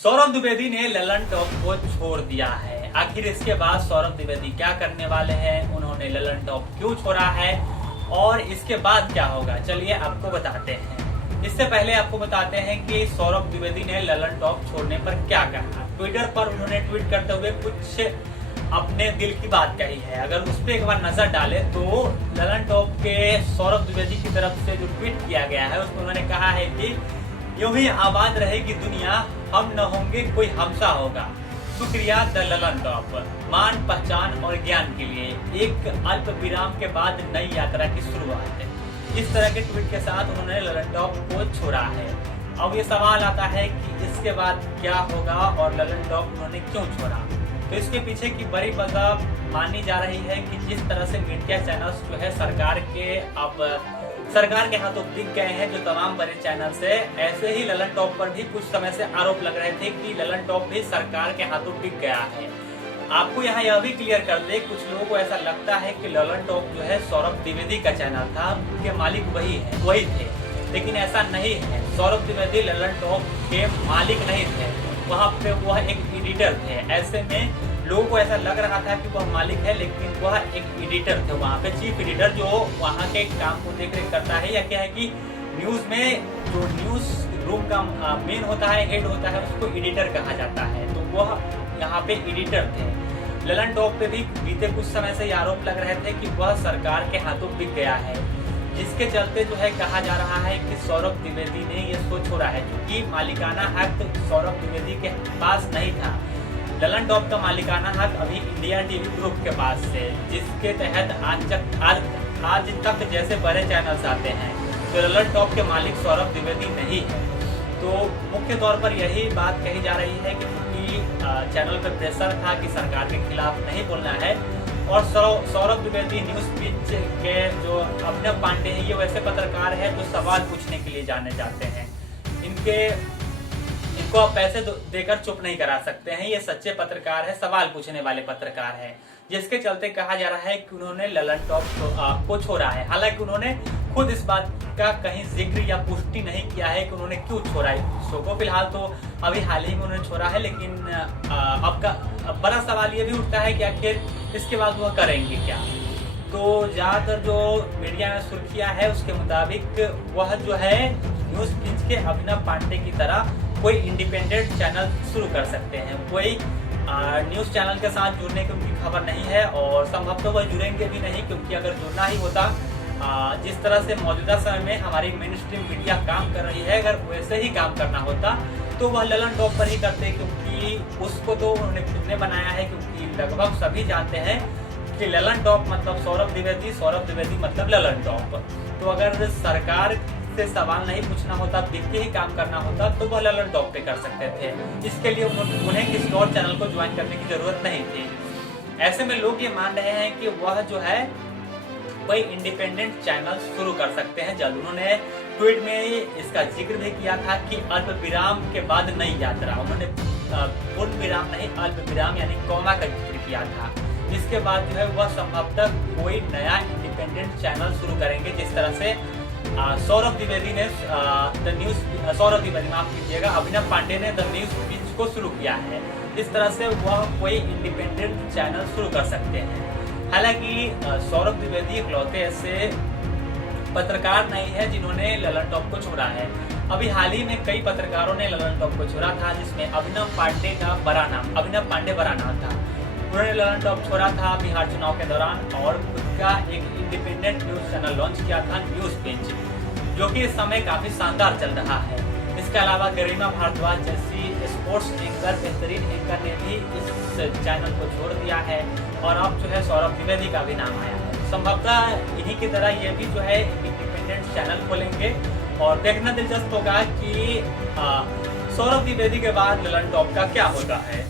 सौरभ द्विवेदी ने ललन टॉप को छोड़ दिया है। आखिर इसके बाद सौरभ द्विवेदी क्या करने वाले हैं, उन्होंने ललन टॉप क्यों छोड़ा है और इसके बाद क्या होगा, चलिए आपको बताते हैं। इससे पहले आपको बताते हैं कि सौरभ द्विवेदी ने ललन टॉप छोड़ने पर क्या कहा। ट्विटर पर उन्होंने ट्वीट करते हुए कुछ अपने दिल की बात कही है। अगर उस पर एक बार नजर डाले तो ललन टॉप के सौरभ द्विवेदी की तरफ से जो ट्वीट किया गया है उसमें उन्होंने कहा है कि यूं ही आबाद रहेगी दुनिया, हम न होंगे कोई हमसा होगा। शुक्रिया द ललन टॉप, मान पहचान और ज्ञान के लिए एक अल्प विराम के बाद नई यात्रा की शुरुआत है। इस तरह के ट्वीट के साथ उन्होंने ललन टॉप को छोड़ा है। अब ये सवाल आता है कि इसके बाद क्या होगा और ललन टॉप उन्होंने क्यों छोड़ा। तो इसके पीछे की बड़ी वजह मानी जा रही है कि जिस तरह से मीडिया चैनल्स जो है सरकार के हाथों बिक गए हैं, जो तमाम बड़े चैनल है, ऐसे ही ललन टॉप पर भी कुछ समय से आरोप लग रहे थे कि ललन टॉप भी सरकार के हाथों बिक गया है। आपको यहाँ यह भी क्लियर कर दे, कुछ लोगों को ऐसा लगता है कि ललन टॉप जो है सौरभ द्विवेदी का चैनल था, उनके मालिक वही थे, लेकिन ऐसा नहीं है। सौरभ द्विवेदी ललन टॉप के मालिक नहीं थे, वहाँ पे वह एक एडिटर थे। ऐसे में लोगों को ऐसा लग रहा था कि वह मालिक है, लेकिन वह एक एडिटर थे। वहाँ पे चीफ एडिटर जो वहाँ के काम को देख रेख करता है, या क्या है कि न्यूज में जो न्यूज रूम का मेन होता है, हेड होता है, उसको एडिटर कहा जाता है। तो वह यहाँ पे एडिटर थे। ललन टॉप पे भी बीते कुछ समय से आरोप लग रहे थे कि वह सरकार के हाथों बिक गया है, जिसके चलते जो है कहा जा रहा है कि सौरभ द्विवेदी ने ये सोच छोड़ा है, क्योंकि मालिकाना हक सौरभ द्विवेदी के पास नहीं था। ललन टॉप का मालिकाना हक अभी इंडिया टीवी ग्रुप के पास है, जिसके तहत आज तक जैसे बड़े चैनल्स आते हैं। तो ललन टॉप के मालिक सौरभ द्विवेदी नहीं है। तो मुख्य तौर पर यही बात कही जा रही है कि चैनल पर प्रेशर था कि सरकार के खिलाफ नहीं बोलना है। और सौरभ द्विवेदी न्यूज पिच के जो अभिनव पांडे हैं, ये वैसे पत्रकार है जो सवाल पूछने के लिए जाने जाते हैं। इनको आप पैसे देकर चुप नहीं करा सकते हैं। ये सच्चे पत्रकार है, सवाल पूछने वाले पत्रकार है, जिसके चलते कहा जा रहा है कि उन्होंने ललन टॉप को छोड़ा है। हालांकि उन्होंने खुद इस बात का कहीं जिक्र या पुष्टि नहीं किया है कि उन्होंने क्यों छोड़ा है शो को। फिलहाल तो अभी हाल ही में उन्होंने छोड़ा है, लेकिन अब बड़ा सवाल ये भी उठता है कि आखिर इसके बाद वह करेंगे क्या। तो ज्यादातर जो मीडिया में सुर्खियां है उसके मुताबिक वह जो है न्यूज पिच के अभिनव पांडे की तरह कोई इंडिपेंडेंट चैनल शुरू कर सकते हैं। कोई न्यूज चैनल के साथ जुड़ने की उनकी खबर नहीं है, और संभवतः वह जुड़ेंगे भी नहीं, क्योंकि अगर जुड़ना ही होता, जिस तरह से मौजूदा समय में हमारी मेन स्ट्रीम मीडिया काम कर रही है, अगर वैसे ही काम करना होता तो वह ललन टॉप पर ही करते, क्योंकि उसको तो उन्होंने खुद ने बनाया है। क्योंकि लगभग सभी जानते हैं कि ललन टॉप मतलब सौरभ द्विवेदी मतलब ललन टॉप। तो अगर सरकार से सवाल नहीं पूछना होता, देख के ही काम करना होता, तो वह ललन टॉप पे कर सकते थे। इसके लिए उन्हें किसी और चैनल को ज्वाइन करने की जरूरत नहीं थी। ऐसे में लोग ये मान रहे हैं कि वह जो है कोई इंडिपेंडेंट चैनल शुरू कर सकते हैं जल्द। उन्होंने ट्वीट में इसका जिक्र भी किया था कि अल्प विराम के बाद नई यात्रा। उन्होंने पूर्ण विराम नहीं, अल्प विराम यानी कॉमा का जिक्र किया था। इसके बाद जो है वह संभवतः कोई नया इंडिपेंडेंट चैनल शुरू करेंगे, जिस तरह से सौरभ द्विवेदी ने माफ कीजिएगा, अभिनव पांडे ने द न्यूज पिच को शुरू किया है। इस तरह से वह कोई इंडिपेंडेंट चैनल शुरू कर सकते हैं। हालांकि सौरभ द्विवेदी इकलौते ऐसे पत्रकार नहीं है जिन्होंने ललन टॉप को छोड़ा है। अभी हाल ही में कई पत्रकारों ने ललन टॉप को छोड़ा था, जिसमें अभिनव पांडे बड़ा नाम था। उन्होंने ललन टॉप छोड़ा था बिहार चुनाव के दौरान, और खुद का एक इंडिपेंडेंट न्यूज चैनल लॉन्च किया था, न्यूज पिच, जो कि इस समय काफी शानदार चल रहा है। इसके अलावा गरिमा भारद्वाज जैसी स्पोर्ट्स एंकर, बेहतरीन एंकर ने भी इस चैनल को छोड़ दिया है, और अब जो है सौरभ द्विवेदी का भी नाम आया है। संभवतः इन्हीं की तरह ये भी जो है इंडिपेंडेंट चैनल खोलेंगे, और देखना दिलचस्प होगा कि सौरभ द्विवेदी के बाद ललन टॉप का क्या होता है।